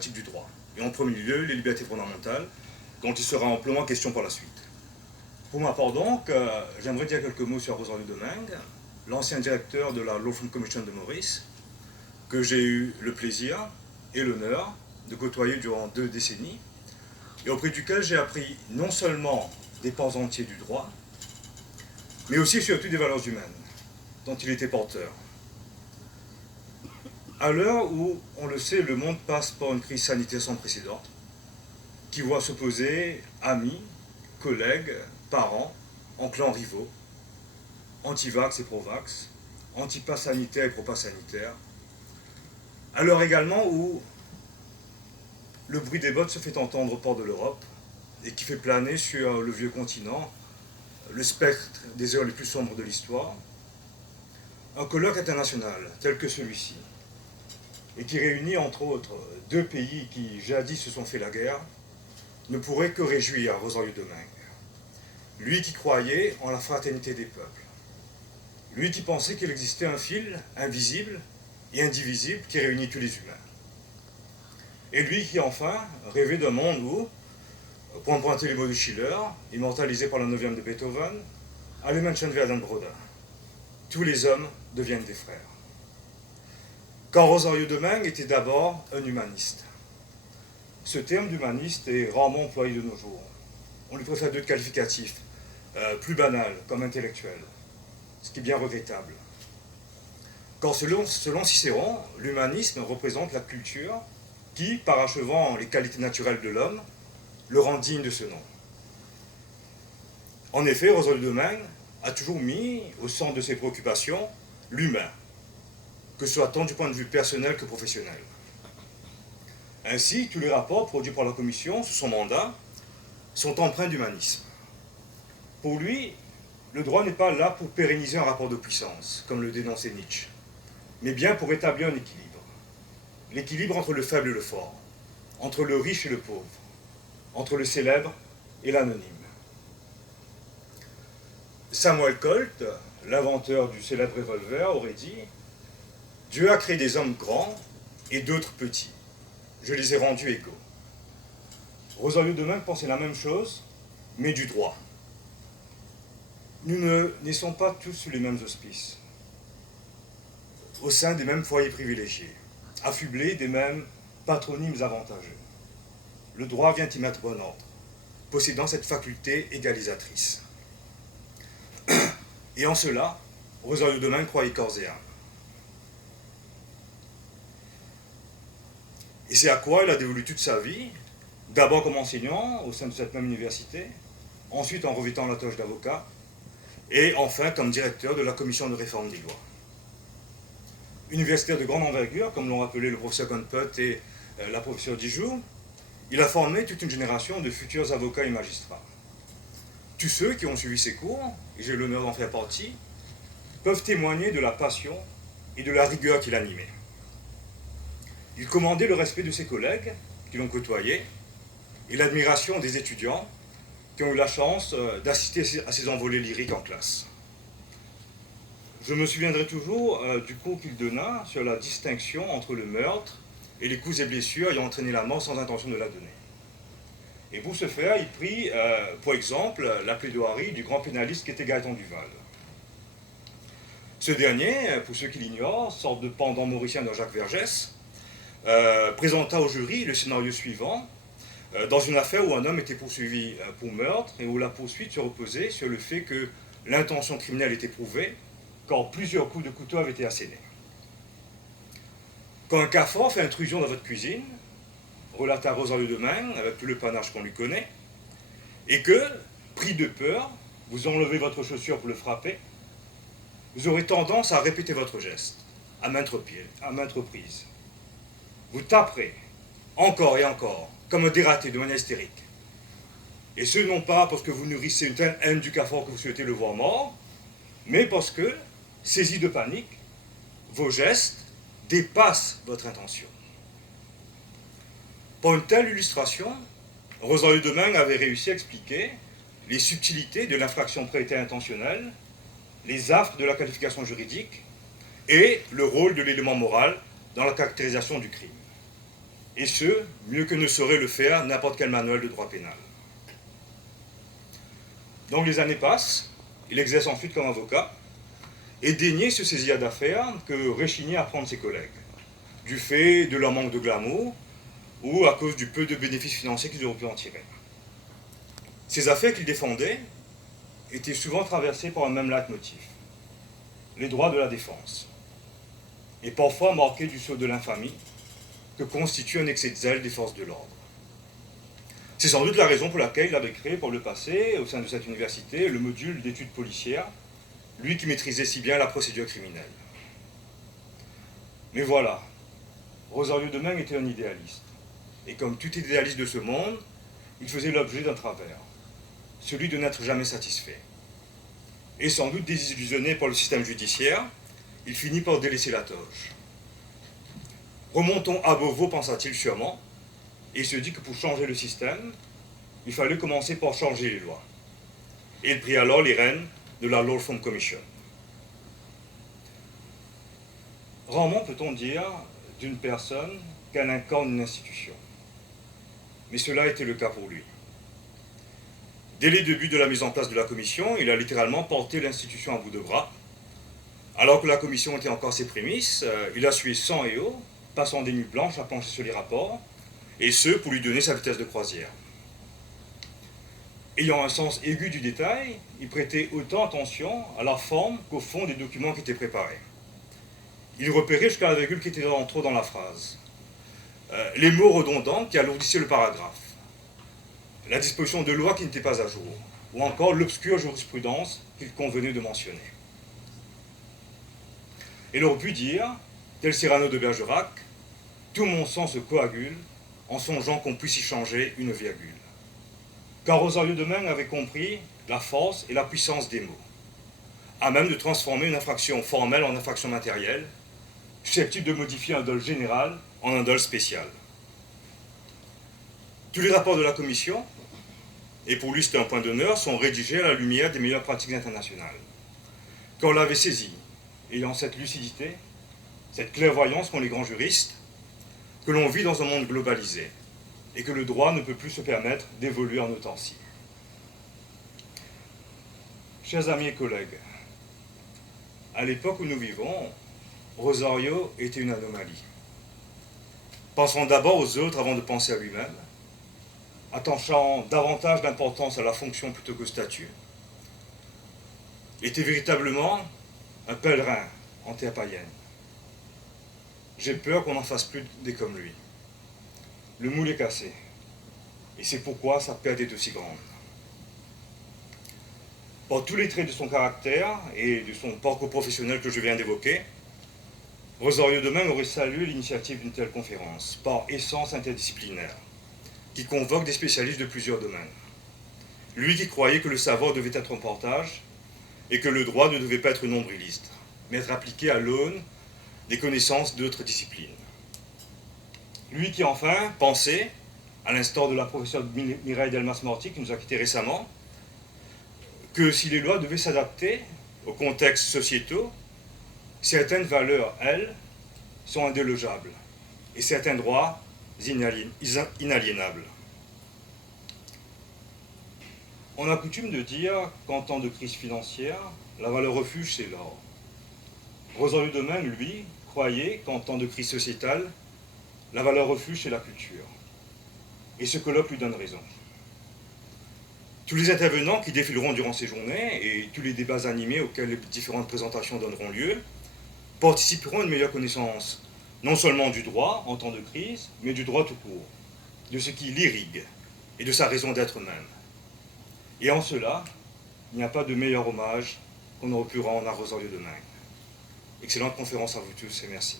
du droit, et en premier lieu les libertés fondamentales, dont il sera amplement question par la suite. Pour ma part donc, j'aimerais dire quelques mots sur Rosario Domingue, l'ancien directeur de la Law Firm Commission de Maurice, que j'ai eu le plaisir et l'honneur de côtoyer durant 2 décennies, et auprès duquel j'ai appris non seulement des pans entiers du droit, mais aussi et surtout des valeurs humaines, dont il était porteur. À l'heure où, on le sait, le monde passe par une crise sanitaire sans précédent, qui voit s'opposer amis, collègues, parents, en clans rivaux, anti-vax et pro-vax, anti-pass sanitaire et pro-pass sanitaire, à l'heure également où le bruit des bottes se fait entendre au port de l'Europe et qui fait planer sur le vieux continent le spectre des heures les plus sombres de l'histoire, un colloque international tel que celui-ci, et qui réunit entre autres 2 pays qui jadis se sont fait la guerre, ne pourrait que réjouir Rosario Domingue. Lui qui croyait en la fraternité des peuples. Lui qui pensait qu'il existait un fil invisible et indivisible qui réunit tous les humains. Et lui qui enfin rêvait d'un monde où, pour emprunter les mots de Schiller, immortalisé par la 9e de Beethoven, alle Menschen werden Brüder. Tous les hommes deviennent des frères. Quand Rosario Domingue était d'abord un humaniste. Ce terme d'humaniste est rarement employé de nos jours. On lui préfère d'autres qualificatifs, plus banals, comme intellectuel, ce qui est bien regrettable. Car selon Cicéron, l'humanisme représente la culture qui, parachevant les qualités naturelles de l'homme, le rend digne de ce nom. En effet, Rosario Domingue a toujours mis au centre de ses préoccupations l'humain, que ce soit tant du point de vue personnel que professionnel. Ainsi, tous les rapports produits par la Commission sous son mandat sont empreints d'humanisme. Pour lui, le droit n'est pas là pour pérenniser un rapport de puissance, comme le dénonçait Nietzsche, mais bien pour établir un équilibre. L'équilibre entre le faible et le fort, entre le riche et le pauvre, entre le célèbre et l'anonyme. Samuel Colt, l'inventeur du célèbre revolver, aurait dit « Dieu a créé des hommes grands et d'autres petits. Je les ai rendus égaux. » Rosario Domingue pensait la même chose, mais du droit. Nous ne naissons pas tous sous les mêmes auspices, au sein des mêmes foyers privilégiés, affublés des mêmes patronymes avantageux. Le droit vient y mettre bon ordre, possédant cette faculté égalisatrice. Et en cela, Rosario Domingue croyait corps et âme. Et c'est à quoi il a dévolu toute sa vie, d'abord comme enseignant au sein de cette même université, ensuite en revêtant la toge d'avocat, et enfin comme directeur de la commission de réforme des lois. Universitaire de grande envergure, comme l'ont rappelé le professeur Gonput et la professeure Dijoux, il a formé toute une génération de futurs avocats et magistrats. Tous ceux qui ont suivi ses cours, et j'ai l'honneur d'en faire partie, peuvent témoigner de la passion et de la rigueur qui l'animait. Il commandait le respect de ses collègues qui l'ont côtoyé et l'admiration des étudiants qui ont eu la chance d'assister à ses envolées lyriques en classe. Je me souviendrai toujours du cours qu'il donna sur la distinction entre le meurtre et les coups et blessures ayant entraîné la mort sans intention de la donner. Et pour ce faire, il prit pour exemple la plaidoirie du grand pénaliste qui était Gaëtan Duval. Ce dernier, pour ceux qui l'ignorent, sorte de pendant mauricien de Jacques Vergès, présenta au jury le scénario suivant, dans une affaire où un homme était poursuivi pour meurtre et où la poursuite se reposait sur le fait que l'intention criminelle était prouvée, car plusieurs coups de couteau avaient été assénés. Quand un cafard fait intrusion dans votre cuisine, relata Rosario Domingue avec tout le panache qu'on lui connaît, et que, pris de peur, vous enlevez votre chaussure pour le frapper, vous aurez tendance à répéter votre geste, à maintes reprises. Vous taperez, encore et encore, comme un dératé de manière hystérique. Et ce, non pas parce que vous nourrissez une telle haine du cafard que vous souhaitez le voir mort, mais parce que, saisi de panique, vos gestes dépassent votre intention. Pour une telle illustration, Rosario Domingue avait réussi à expliquer les subtilités de l'infraction prêtée intentionnelle, les affres de la qualification juridique et le rôle de l'élément moral dans la caractérisation du crime. Et ce, mieux que ne saurait le faire n'importe quel manuel de droit pénal. Donc les années passent, il exerce ensuite comme avocat, et daigné se saisir d'affaires que réchignait à prendre ses collègues, du fait de leur manque de glamour ou à cause du peu de bénéfices financiers qu'ils auraient pu en tirer. Ces affaires qu'il défendait étaient souvent traversées par un même leitmotiv, les droits de la défense, et parfois marquées du sceau de l'infamie que constitue un excès de zèle des forces de l'ordre. C'est sans doute la raison pour laquelle il avait créé pour le passé, au sein de cette université, le module d'études policières, lui qui maîtrisait si bien la procédure criminelle. Mais voilà, Rosario de Meung était un idéaliste. Et comme tout idéaliste de ce monde, il faisait l'objet d'un travers, celui de n'être jamais satisfait. Et sans doute désillusionné par le système judiciaire, il finit par délaisser la toge. Remontons à Beauvau, pensa-t-il sûrement, et se dit que pour changer le système, il fallait commencer par changer les lois. Et il prit alors les rênes de la Law Reform Commission. Rarement peut-on dire d'une personne qu'elle incarne une institution. Mais cela était le cas pour lui. Dès les débuts de la mise en place de la commission, il a littéralement porté l'institution à bout de bras. Alors que la commission était encore à ses prémices, il a sué sang et eau, passant des nuits blanches à pencher sur les rapports, et ce, pour lui donner sa vitesse de croisière. Ayant un sens aigu du détail, il prêtait autant attention à la forme qu'au fond des documents qui étaient préparés. Il repérait jusqu'à la virgule qui était en trop dans la phrase, les mots redondants qui alourdissaient le paragraphe, la disposition de loi qui n'était pas à jour, ou encore l'obscure jurisprudence qu'il convenait de mentionner. Il aurait pu dire, tel Cyrano de Bergerac, tout mon sang se coagule en songeant qu'on puisse y changer une virgule. Car Rosario de Meung avait compris la force et la puissance des mots, à même de transformer une infraction formelle en infraction matérielle, susceptible de modifier un dol général en un dol spécial. Tous les rapports de la commission, et pour lui c'était un point d'honneur, sont rédigés à la lumière des meilleures pratiques internationales. Car on l'avait saisi, ayant cette lucidité, cette clairvoyance qu'ont les grands juristes, que l'on vit dans un monde globalisé, et que le droit ne peut plus se permettre d'évoluer en autarcie. Chers amis et collègues, à l'époque où nous vivons, Rosario était une anomalie. Pensant d'abord aux autres avant de penser à lui-même, attachant davantage d'importance à la fonction plutôt qu'au statut, était véritablement un pèlerin en terre païenne. J'ai peur qu'on n'en fasse plus des comme lui. Le moule est cassé, et c'est pourquoi sa perte est aussi grande. Par tous les traits de son caractère et de son parcours professionnel que je viens d'évoquer, Rosario de Meung aurait salué l'initiative d'une telle conférence, par essence interdisciplinaire, qui convoque des spécialistes de plusieurs domaines. Lui qui croyait que le savoir devait être un partage, et que le droit ne devait pas être nombriliste, mais être appliqué à l'aune des connaissances d'autres disciplines. Lui qui enfin pensait, à l'instar de la professeure Mireille Delmas-Morty qui nous a quittés récemment, que si les lois devaient s'adapter aux contextes sociétaux, certaines valeurs, elles, sont indélogeables, et certains droits inaliénables. On a coutume de dire qu'en temps de crise financière, la valeur refuge, c'est l'or. Rosario de Meung, lui, croyait qu'en temps de crise sociétale, la valeur refuge, c'est la culture. Et ce colloque lui donne raison. Tous les intervenants qui défileront durant ces journées et tous les débats animés auxquels les différentes présentations donneront lieu participeront à une meilleure connaissance non seulement du droit en temps de crise, mais du droit tout court, de ce qui l'irrigue et de sa raison d'être même. Et en cela, il n'y a pas de meilleur hommage qu'on aurait pu rendre à Rosario de Meung. Excellente conférence à vous tous et merci.